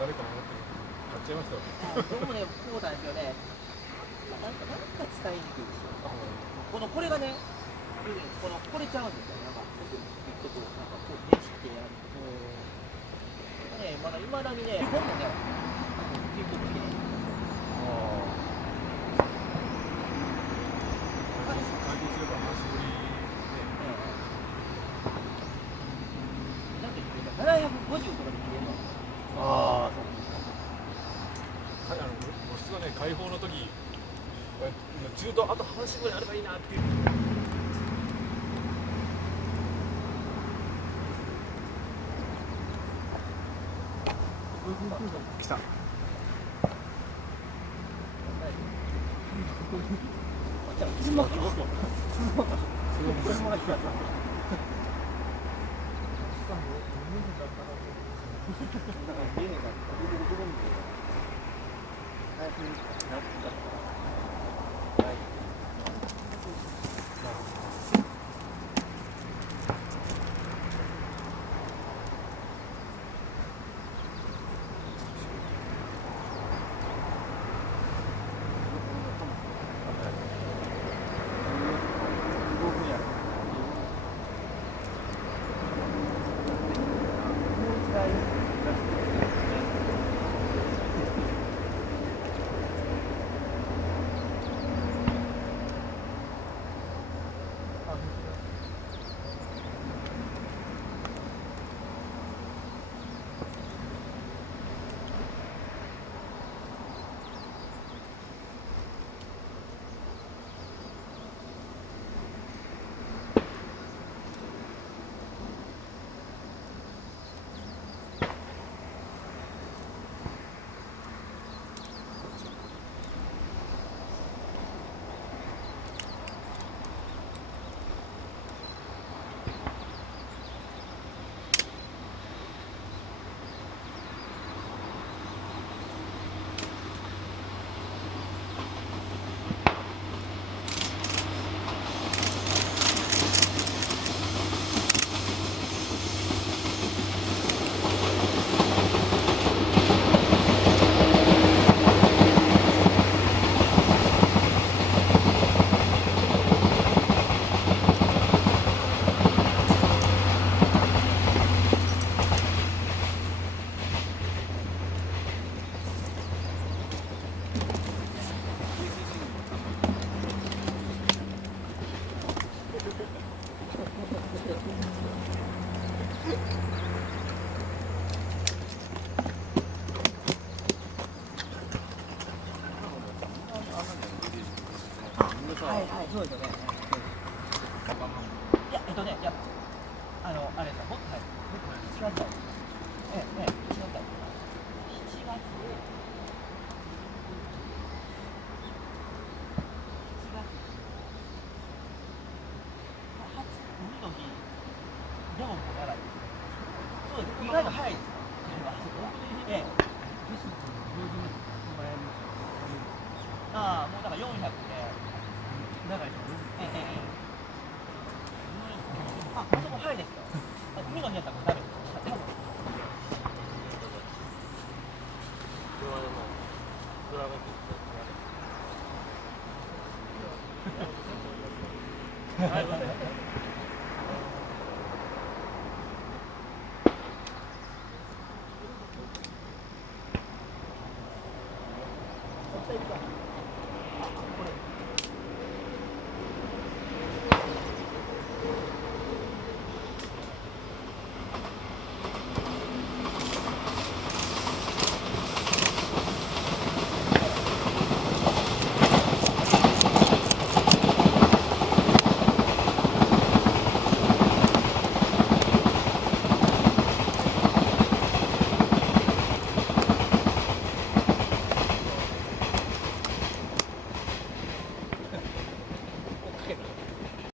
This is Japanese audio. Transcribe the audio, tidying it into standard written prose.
誰かも買っちゃいましたよ。どうもね、こうなんですよね。なんか使いにくいですよ。これがね、これちゃうんですよ。なんか、なんかこう、ねじってやるんですよ。ね、まだいまだにね、本もね、ピンクつけない。改造すれば話よりなんていうか、750とかで切れるの。ああ、もしね、開放の時、中途あと半周ぐらいあればいいなっていう。来た。車が来た。そうですよね。いや、いや、あれですよ、僕、はい、7月だ。7月だ。7月。海の日でももう長いです。そうです、意外と早いですよ。ええ。ああ、もうだから400で。長いです。あそこ早いですよ。海の日やったらもうダメです。多分。これはでもドラゴンフルーツ。はい。